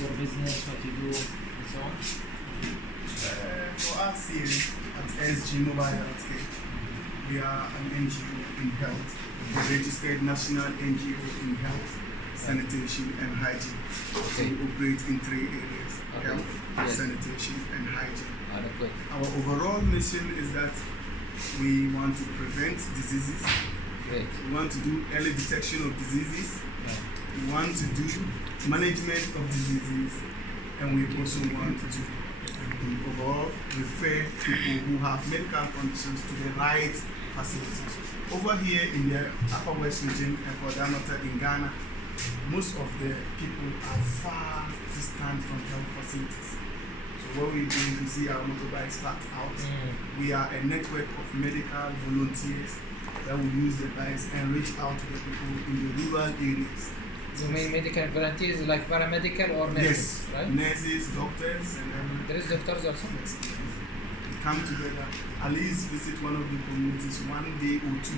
your business, what you do, and so on? For us here at SG Mobile Healthcare, we are an NGO in health, a registered national NGO in health, sanitation and hygiene. So we operate in 3 areas: health, sanitation and hygiene. Our overall mission is that we want to prevent diseases. Great. We want to do early detection of diseases. We want to do management of diseases, and we also want to overall refer people who have medical conditions to the right facilities. Over here in the Upper West region and for that matter in Ghana, most of the people are far distant from health facilities. So what we do is we see our motorbikes parked out. We are a network of medical volunteers that will use the bikes and reach out to the people in the rural areas. You mean medical volunteers like paramedical or nurses, yes, right? Nurses, doctors, and everything. There is doctors also? Yes, we come together, at least visit one of the communities 1 day or 2,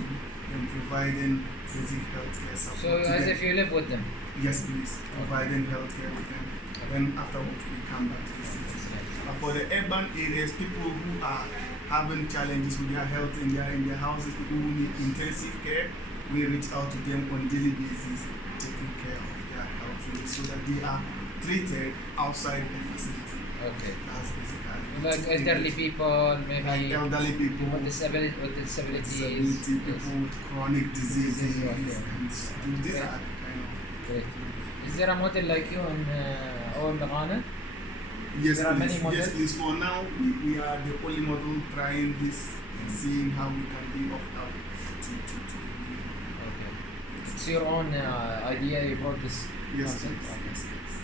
and providing basic healthcare support. So as if you live with them? Yes, please. Providing healthcare with them. Then afterwards we come back to the cities. But for the urban areas, people who are having challenges with their health in their houses, people who need intensive care, we reach out to them on daily basis, taking care of their health needs so that they are treated outside the facility. Okay. That's basically like elderly people, maybe like elderly people with disabilities, people with chronic diseases, and so these Okay. are kind of. Great. Is there a model like you in all Ghana? Yes, There are many please. models? Yes, please. For now, we are the only model trying this, seeing how we can be of help to Okay. It's your own idea, you brought this yes, concept? please. Okay. Yes, please.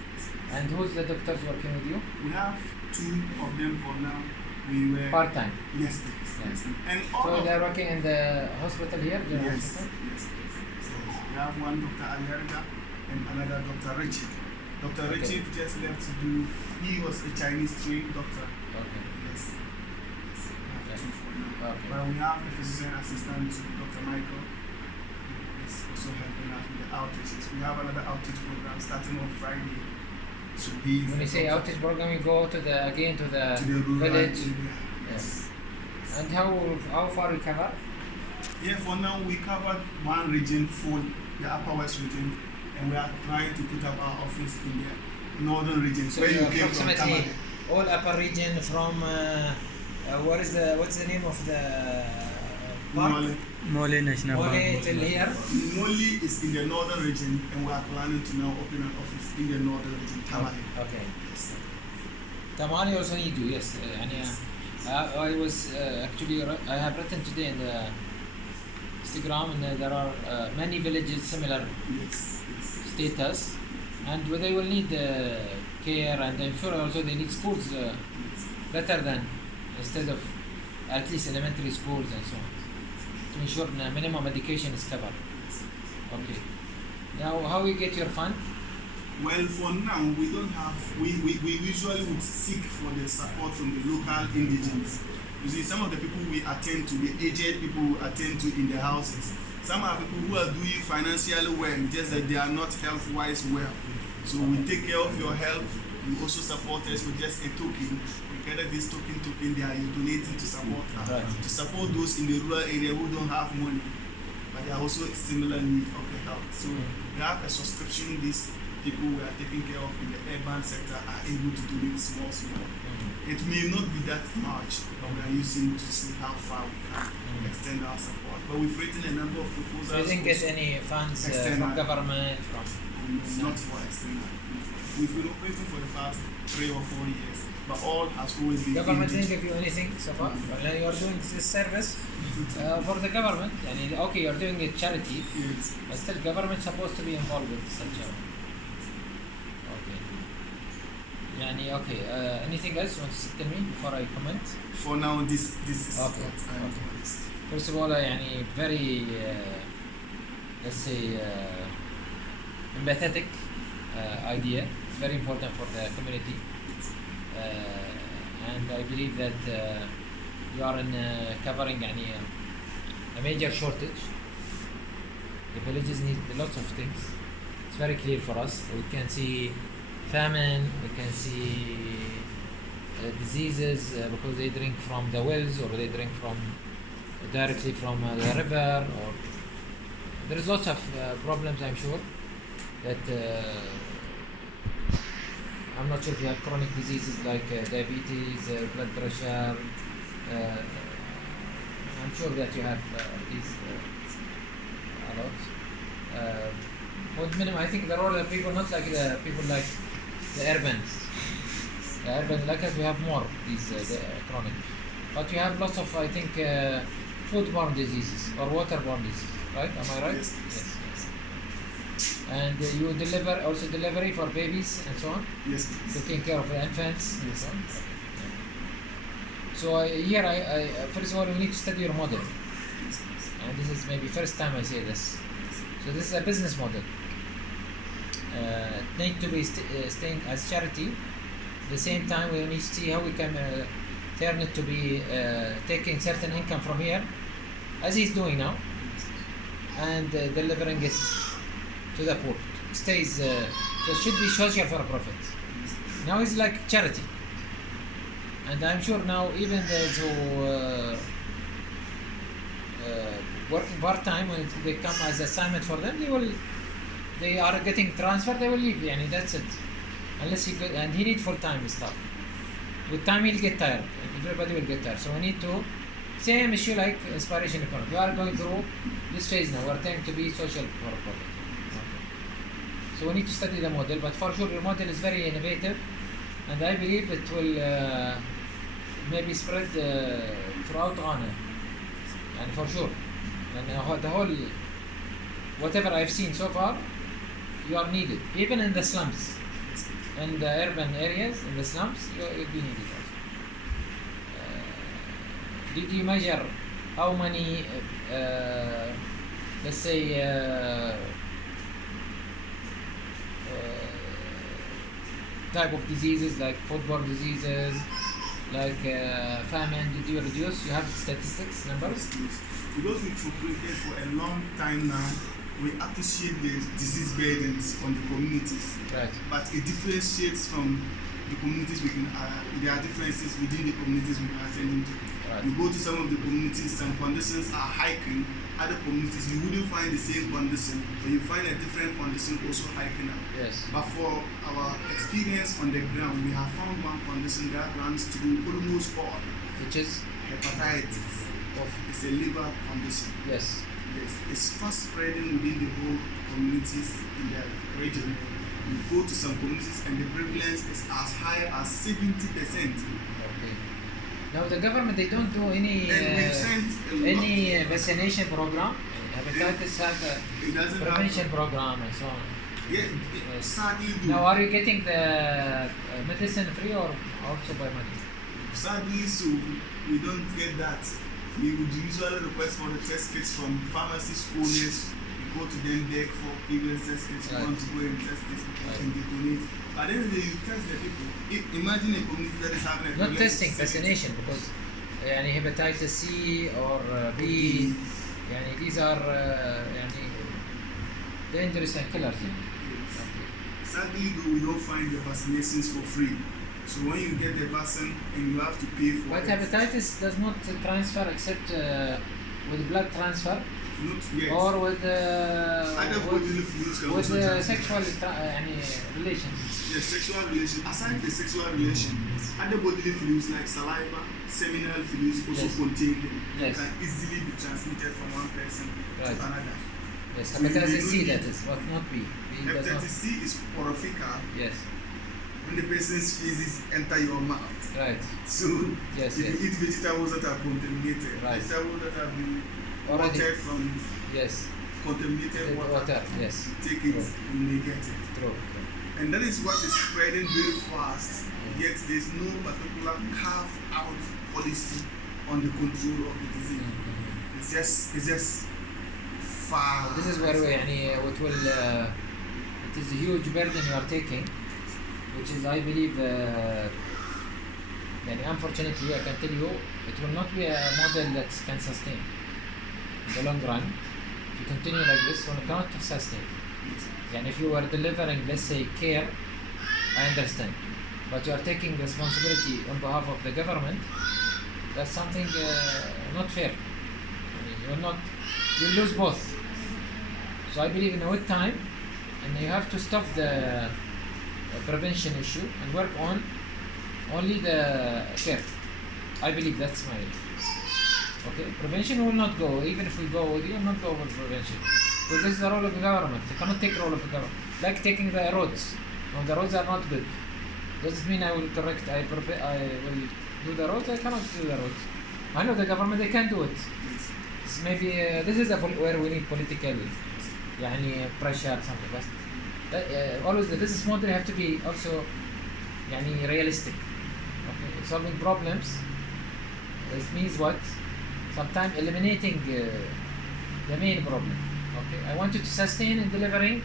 And who's the doctors working with you? We have 2 of them for now. We were Part-time? yes, please. Yes. And all So of they're working in the hospital here? General yes, hospital? yes, please. So we have one Dr. Aliarga and another Dr. Richard. Dr. Okay. Richard just left to do. He was a Chinese trained doctor. Okay. Yes. Yes. We have 2 for now. Okay. But we have a physician assistant to Dr. Michael, who is also helping us with the outreaches. We have another outreach program starting on Friday. So he When you say outage program, you go to the to the rural village. area. Yes. And how far you cover? Yeah, for now we covered one region full, the Upper West region, and we are trying to put up our office in the northern region. So where you came from, approximately Tamale. all upper region from what's the name of the park? Mole. Mole National Mole Park. till here. Mole is in the northern region, and we are planning to now open an office in the northern region, Tamale. Okay. Yes. Tamale also need you, yes. I was actually I have written today in the Instagram, and there are many villages similar Yes. Yes. status, and they will need care, and I'm sure also they need schools better than instead of at least elementary schools and so on to ensure minimum education is covered. Okay. Now, how we get your fund? Well, for now, we don't have, we usually would seek for the support from the local indigenes. You see, some of the people we attend to, the aged people we attend to in the houses, some are people who are doing financially well, just that they are not health-wise well. So we take care of your health, you also support us with just a token. We gather this token, they are donating to support us, Right. to support those in the rural area who don't have money, but they are also a similar need of the health. So we have a subscription list. People we are taking care of in the urban sector are able to donate small. It may not be that much, but we are using to see how far we can extend our support. But we've written a number of proposals. So you didn't get any funds from government, from Not for external. We've been operating for the past 3 or 4 years, but all has always been government didn't indigenous. give you anything so far. Well, you are doing this service for the government. Yani, okay, you are doing a charity, Yes. but still government supposed to be involved with such a. Okay. Yani, okay. Anything else you want to tell me before I comment? For now, this is Okay. what I'm Okay. doing. First of all, يعني very let's say empathetic idea, very important for the community, and I believe that you are in covering يعني a major shortage. The villages need lots of things. It's very clear for us. We can see famine, we can see diseases because they drink from the wells or they drink from directly from the river, or there is lots of problems, I'm sure, that I'm not sure if you have chronic diseases like diabetes, blood pressure. I'm sure that you have these a lot. With minimum, I think the rural people, not like the people like the urban. The urban, like us, we have more these the chronic. But you have lots of, I think, foodborne diseases or waterborne diseases, right? Am I right? Yes. Yes. And you deliver also delivery for babies and so on. Yes. Taking care of the infants and so on. So here, I first of all, we need to study your model, and this is maybe first time I say this. So this is a business model. It need to be staying as charity. At the same time, we need to see how we can turn it to be taking certain income from here, as he's doing now, and delivering it to the poor. It stays. So it should be social for a profit. Now it's like charity. And I'm sure now even those who working part-time, when they come as assignment for them, they are getting transferred, they will leave, yani that's it. Unless he and he need full-time stuff. With time he'll get tired, everybody will get tired. So we need to, same issue like inspiration economy. We are going through this phase now, we're trying to be social for a profit. Okay. So we need to study the model, but for sure your model is very innovative, and I believe it will maybe spread throughout Ghana, and for sure. And the whole, whatever I've seen so far, you are needed, even in the slums, in the urban areas, in the slums, you'll be needed also. Did you measure how many, let's say, type of diseases like foodborne diseases, like famine, did you reduce? You have statistics, numbers? Because we've populated for a long time now, we appreciate the disease burdens on the communities. Right. But it differentiates from the communities we can, there are differences within the communities we are attending to. Right. You go to some of the communities, some conditions are hiking, other communities you wouldn't find the same condition, but you find a different condition also hiking up. Yes. But for our experience on the ground, we have found one condition that runs through almost all. Which is? Hepatitis. It's a liver condition. Yes. Yes. It's fast spreading within the whole communities in the region. You go to some communities and the prevalence is as high as 70%. Okay. Now the government, they don't do any vaccination program. Hepatitis has a prevention program and so on. Yes, sadly do. Now are you getting the medicine free or also by money? Sadly, so we don't get that. We would usually request for the test kits from pharmacy owners. We go to them, beg for previous test kits. We want to go and test this and they donate. But then they test the people. Imagine a community that is having a not testing, vaccination, because hepatitis C or B, these are dangerous and killers. Yes. Sadly, we don't find the vaccinations for free. So when you get the vaccine and you have to pay for but it. But hepatitis does not transfer except with blood transfer. Not yet. Or with sexual relations. Yes, sexual relation. Aside the sexual relation, other bodily fluids like saliva, seminal fluids also contain them. Yes. Can easily be transmitted from one person to another. Yes, hepatitis C that is, but not B. Hepatitis C is porphyritic. Yes. When the person's feces enter your mouth. Right. So if you eat vegetables that are contaminated, vegetables that have been watered from contaminated water, yes. Take it, you may get it. True. And that is what is spreading very fast. Yet there's no particular carved out policy on the control of the disease. It's just far. This is where it is a huge burden you are taking, which is, I believe, unfortunately, I can tell you, it will not be a model that can sustain in the long run. If you continue like this, one cannot sustain. And if you were delivering, let's say, care I understand. But you are taking responsibility on behalf of the government. That's something not fair. You lose both. So I believe with time, and you have to stop the prevention issue and work on only the care. I believe that's my. Okay, prevention will not go. Even if we go, we will not go with prevention. Because this is the role of the government. They cannot take the role of the government. Like taking the roads. When the roads are not good. Does it mean I will correct, I will do the roads? I cannot do the roads. I know the government, they can do it. It's maybe, this is where we need political pressure, something. But always the business model have to be also realistic. Okay, solving problems. This means what? Sometimes eliminating the main problem. Okay, I want you to sustain in delivering,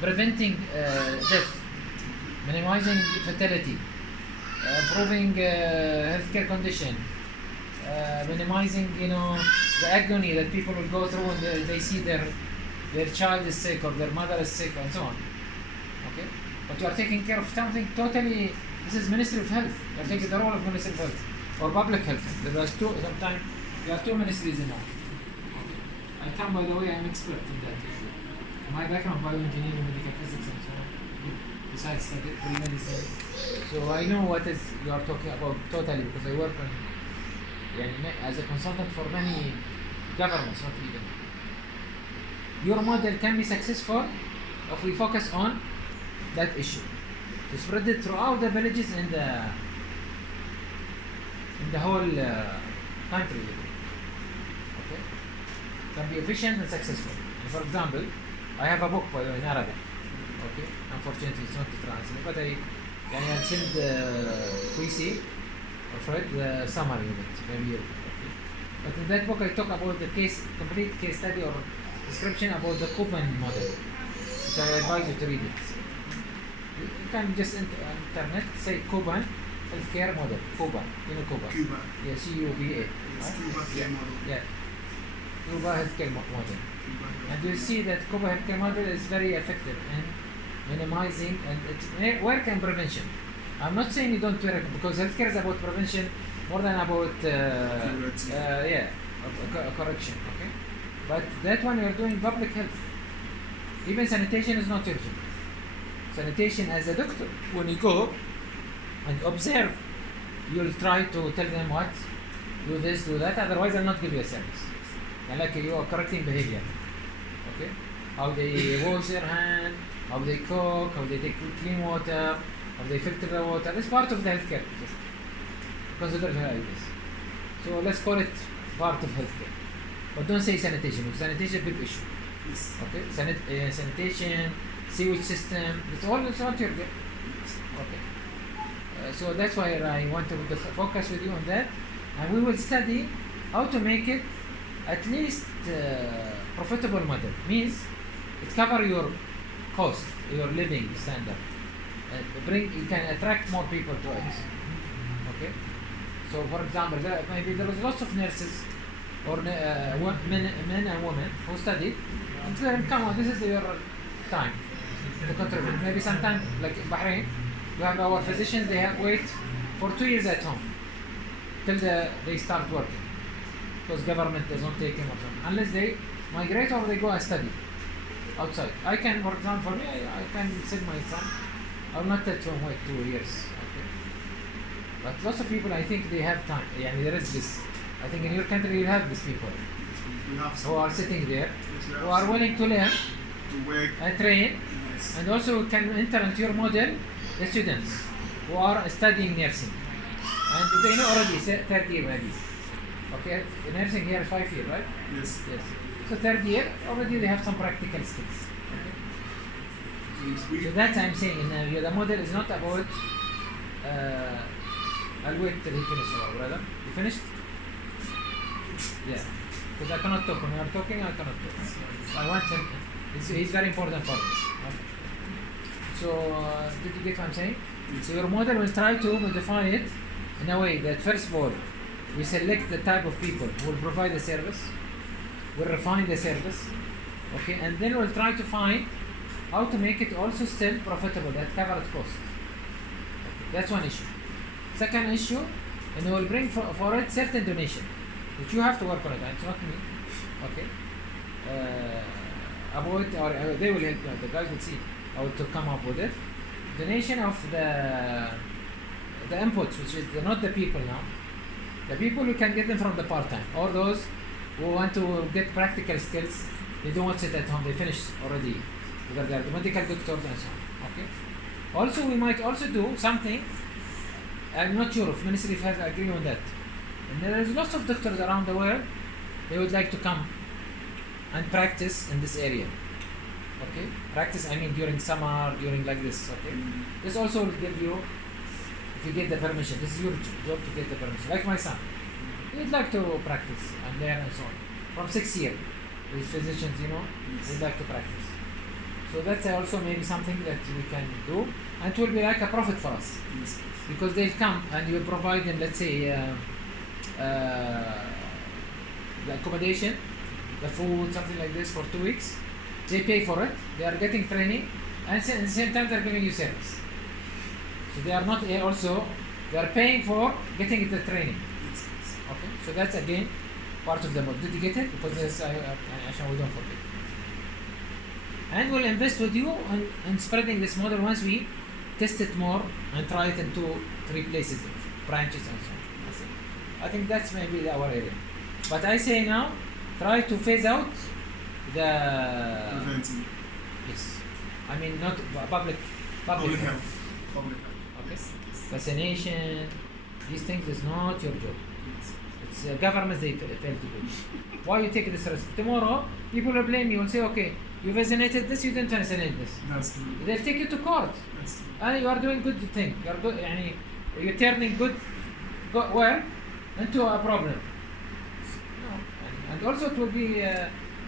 preventing death, minimizing fatality, improving healthcare condition, minimizing the agony that people will go through when they see their child is sick or their mother is sick and so on. Okay, but you are taking care of something totally. This is Ministry of Health. You are taking the role of Ministry of Health or Public Health. There's sometimes there are two ministries in one. I come, by the way, I'm expert in that issue. My background, bioengineering, medical physics, and so on. Besides study medicine, so I know what is you are talking about totally because I work on, as a consultant for many governments, not even. Your model can be successful if we focus on that issue. To spread it throughout the villages in the whole country. Okay, can be efficient and successful. For example, I have a book by the way in Arabic. Okay, unfortunately it's not translated, but I'll send Quisi or Fred the summary of it. Maybe okay. But in that book I talk about the complete case study or description about the Cuban model, which I advise you to read it. You can just internet say Cuban healthcare model. Cuba. Cuba. Yeah, C-U-B-A. Yes, Cuba care model. Yeah. Cuba healthcare model. And you see that Cuba healthcare model is very effective in minimizing and it's work and prevention. I'm not saying you don't work because healthcare is about prevention more than about correction. Okay, but that one you're doing public health. Even sanitation is not urgent. Sanitation as a doctor, when you go and observe, you'll try to tell them what, do this, do that. Otherwise, I'll not give you a service. And like you are correcting behavior. Okay, how they wash their hand, how they cook, how they take clean water, how they filter the water. It's part of the healthcare. Just consider it like this. So let's call it part of healthcare. But don't say sanitation, because sanitation is a big issue. Yes. Okay, sanitation, sewage system, it's all not your job. Okay. So that's why I want to focus with you on that, and we will study how to make it at least profitable model. Means it cover your cost, your living standard. You can attract more people to it. Okay. So for example, maybe there was lots of nurses or men and women who studied, and tell them, come on, this is your time to contribute. Maybe sometimes, like in Bahrain, we have our physicians, they have wait for 2 years at home till they start working, because government does not take them or something, unless they migrate or they go and study outside. I can, for example, for me, I can send my son. I will not let him wait 2 years. Okay. But lots of people, I think they have time. There is this. I think in your country you have these people who are sitting there, who are willing to learn, to work, and train, yes, and also can enter into your model the students who are studying nursing. And they know already, third year maybe. Okay, the nursing here is 5 years, right? yes. Yes. So third year, already they have some practical skills. Okay. So that's I'm saying, the model is not about, I'll wait till he finishes, brother. You finished? Yeah. Because I cannot talk. When you are talking, I cannot talk. I want him. He's very important for me. Okay. So, did you get what I'm saying? So your model will try to modify it in a way that, first of all, we select the type of people who will provide the service, we'll refine the service, okay, and then we'll try to find how to make it also still profitable, that covered cost. That's one issue. Second issue, and we will bring for it certain donation, which you have to work on it, and it's not me. Okay. About or they will help you. The guys will see how to come up with it. Donation of the inputs, which is not the people now. The people you can get them from the part-time, or those who want to get practical skills. They don't want to sit at home. They finish already, whether they are the medical doctors and so on. Okay. Also, we might also do something. I'm not sure if Ministry of Health agree on that. And there is lots of doctors around the world. They would like to come and practice in this area. Okay, practice. I mean, during summer, during like this. Okay, this also will give you, if you get the permission. This is your job to get the permission. Like my son, he'd like to practice and learn and so on. From 6 years, with physicians, they'd like to practice. So that's also maybe something that we can do, and it will be like a profit for us, because they'll come and you provide them, let's say, the accommodation, the food, something like this for 2 weeks. They pay for it. They are getting training, and at the same time they're giving you service. So they are not also, they are paying for getting the training. Okay, so that's again part of the model. Did you get it? Because this, we don't forget. And we'll invest with you in spreading this model once we test it more and try it in 2-3 places, branches and so on. I think that's maybe our area. But I say now, try to phase out the Preventing. yes. I mean not public health. Okay. Vaccination. These things is not your job. It's governments they fail to do. Why you take this risk? Tomorrow people will blame you and say, okay, you vaccinated this, you didn't vaccinate this. That's true. They'll take you to court. That's true. And you are doing good thing. You are good. You're turning good work into a problem. No. And also it will be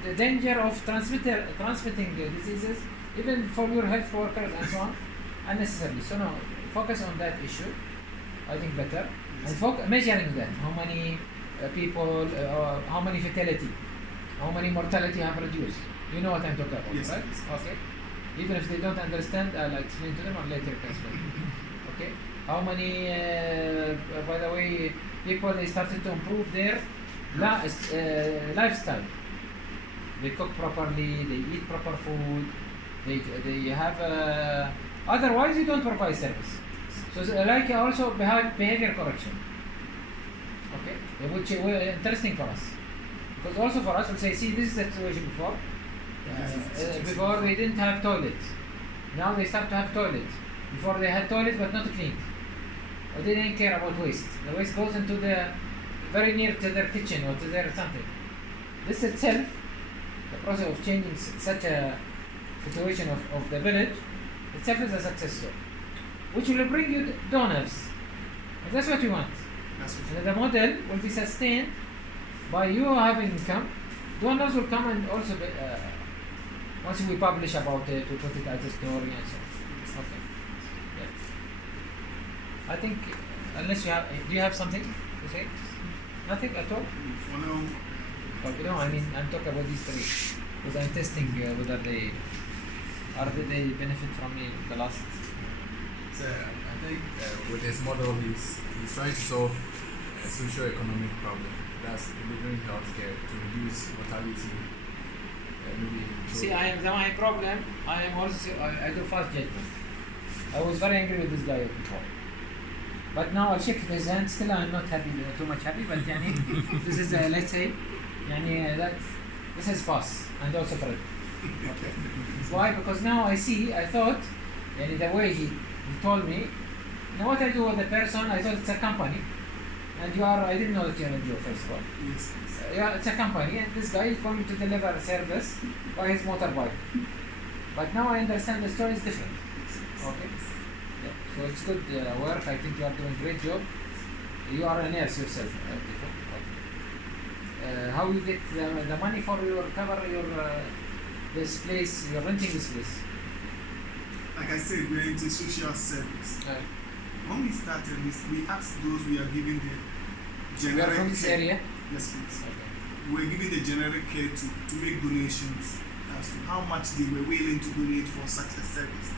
the danger of transmitting diseases, even for your health workers and so on, unnecessarily. So no, focus on that issue. I think better, and measuring that. How many people, how many fatality, how many mortality have reduced. You know what I'm talking about, yes, right? Yes. Okay. Even if they don't understand, I'll explain to them or later explain. Okay. How many, by the way, people they started to improve their lifestyle. They cook properly, they eat proper food, they have. Otherwise, you don't provide service. So, like also behavior correction. Okay, which is interesting for us, because also for us, we'll say, see, this is the situation before. Before they didn't have toilets. Now they start to have toilets. Before they had toilets but not clean. Or they didn't care about waste. The waste goes into the very near to their kitchen or to their something. This itself, the process of changing such a situation of the village, itself is a success story, which will bring you donors. And that's what you want. And the model will be sustained by you having income. Donors will come and also be, once we publish about it, we put it as a story and so on. Okay. Yeah. I think, unless you have, do you have something to say? Nothing at all? For now. Okay, no, I mean, I'm talking about these three. Because I'm testing whether they benefit from me the last. So I think with his model, he's trying to solve a socio-economic problem. That's delivering healthcare to reduce mortality. See, my problem. I am also I do fast judgment. I was very angry with this guy before, but now I check his hand. Still, I'm not happy. Too much happy, but this is let's say, that this is fast and also Fred. Okay. Why? Because now I see. I thought, the way he told me. Now what I do with the person, I thought it's a company, and I didn't know that you're a Jew first of all. Yes. Yeah, it's a company, and this guy is going to deliver a service by his motorbike. But now I understand the story is different. Okay. Yeah. So it's good work. I think you are doing a great job. You are a nurse yourself. Okay. How you get the money for your cover your this place? You're renting this place. Like I said, we're into social service. Right. When we started, we asked those we are giving the We are generic from this care. area. Yes, please. Okay. We're giving the generic care to make donations as to how much they were willing to donate for such a service.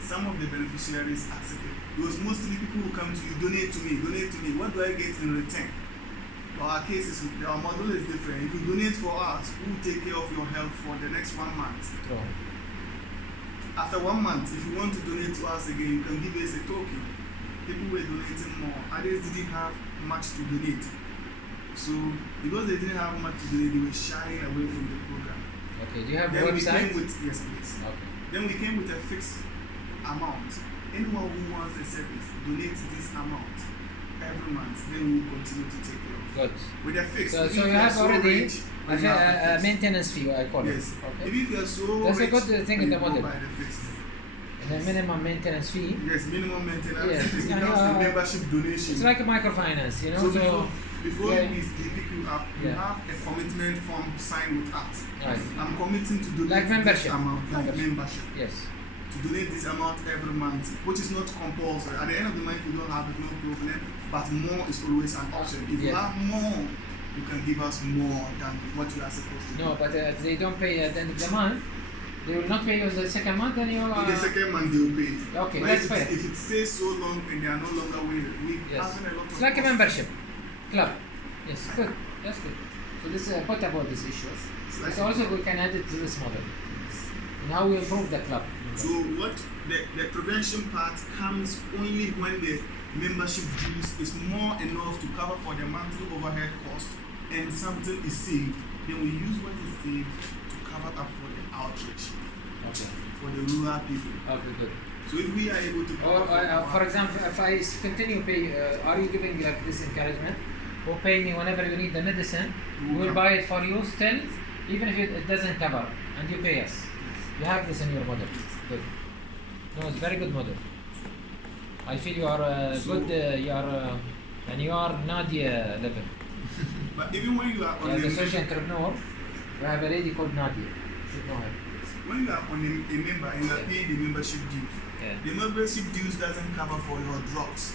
Some of the beneficiaries accepted. Because mostly people who come to you, donate to me. What do I get in return? Our case is, our model is different. If you donate for us, we will take care of your health for the next 1 month. True. After 1 month, if you want to donate to us again, you can give us a token. People were donating more. Others didn't have much to donate. So, because they didn't have much to donate, they were shying away from the program. Okay, do you have a Then we website? came with, yes please. Okay. Then we came with a fixed amount. Anyone who wants a service, donates this amount every month, then we will continue to take care of. Good. With a fixed. So If you are have so already rich, we have a fixed. maintenance fee, I call Yes. it. Okay. If you are so That's a rich, good thing in the we go model. by the fixed. And the minimum maintenance fee. Yes, minimum maintenance. Yes. It becomes a membership donation. It's like a microfinance, you know. So before yeah. we pick you up, you Yeah. have a commitment form signed with us. Right. I'm committing to donate Like membership. this amount, like membership. Yes. To donate this amount every month, which is not compulsory. At the end of the month, you don't have it, no problem. But more is always an option. If you Yeah. have more, you can give us more than what you are supposed to. No, but they don't pay at the end of the month. They will not pay you the second month, and you. In the second month, they will pay. Okay, But that's if, fair. if it stays so long and they are no longer with we Yes. having a lot of It's like a costs. membership club. Yes, good. That's good. So this what about this issue? It's like- So also we can add it to this model. And how we improve the club. So what the prevention part comes only when the membership dues is more enough to cover for the monthly overhead cost and something is saved. Then we use what is saved to cover up for the outreach Okay. for the rural people. Okay, good. So if we are able to cover Or for example, if I continue pay, are you giving like this encouragement? Or pay me whenever you need the medicine, we will buy it for you still, even if it doesn't cover, and you pay us. You have this in your model. Good. No, it's very good model. I feel you are good. You are, and you are Nadia level. but even when you are on As a the social entrepreneur, we have a lady called Nadia. You should know her. when you are on a member and you are paying the membership dues, Yeah. the membership dues doesn't cover for your drugs.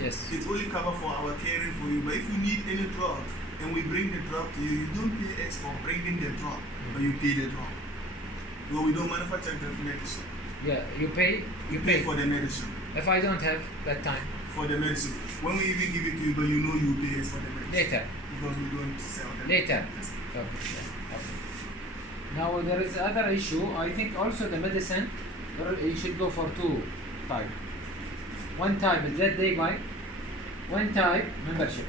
Yes. It only cover for our caring for you. But if you need any drug and we bring the drug to you, you don't pay us for bringing the drug, but you pay the drug. Well, we don't manufacture the medicine. Yeah. You pay. You pay for the medicine. If I don't have that time, For the medicine. When we even give it to you, but you know you pay us for the medicine. later. Because we don't sell them. Later. Yes. Okay. Yeah. Okay. Now there is other issue. I think also the medicine, you should go for two type. One type is that day buy. One type membership.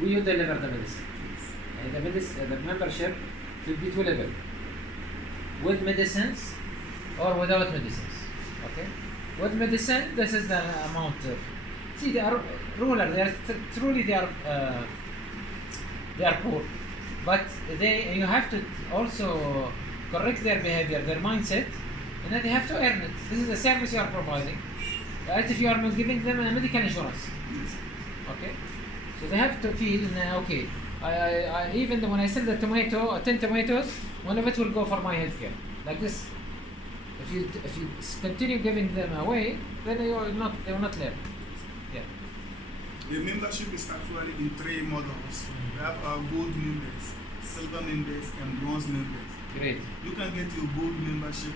We you deliver the medicine. And the membership should be two level. With medicines or without medicines. Okay. With medicine, this is the amount of. See, they are rural. They are truly they are poor, but you have to also correct their behavior, their mindset, and then they have to earn it. This is a service you are providing, as if you are giving them a medical insurance. Okay, so they have to feel okay. I even when I sell the 10 tomatoes, one of it will go for my healthcare. Like this. If you continue giving them away, then they will not learn. Yeah. The membership is actually in 3 models. We have our gold members, silver members, and bronze members. Great. You can get your gold membership,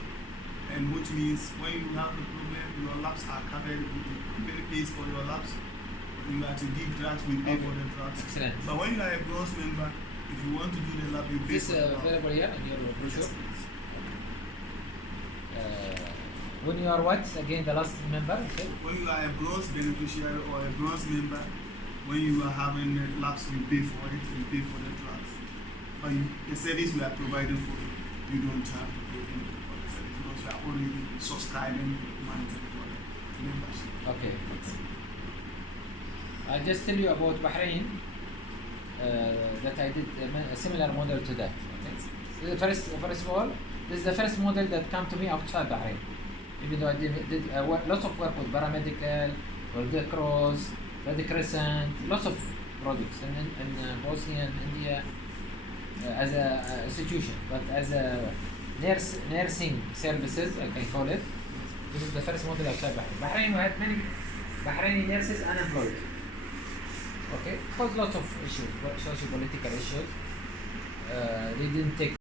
and which means when you have a problem, your labs are covered. The company pays for your labs. You are to give drugs, we pay for the drugs. Excellent. But when you are a bronze member, if you want to do the lab, you pay This for the lab. available here in your brochure. When you are what? Again, the last member? Okay. When you are a bronze beneficiary or a bronze member, when you are having labs, you pay for it, you pay for the drugs. But the service we are providing for you, you don't have to pay anything for the service because you are already subscribing monthly for the membership. Okay. I just tell you about Bahrain that I did a similar model to that. Okay. First of all, this is the first model that came to me outside Bahrain. Even though I did lots of work with paramedical, Red Cross, Red Crescent, lots of projects in Bosnia and India as a institution, but as a nursing services, I can call it. This is the first model outside Bahrain. Bahrain, we had many Bahraini nurses unemployed. Okay, caused lots of issues, socio-political issues. They didn't take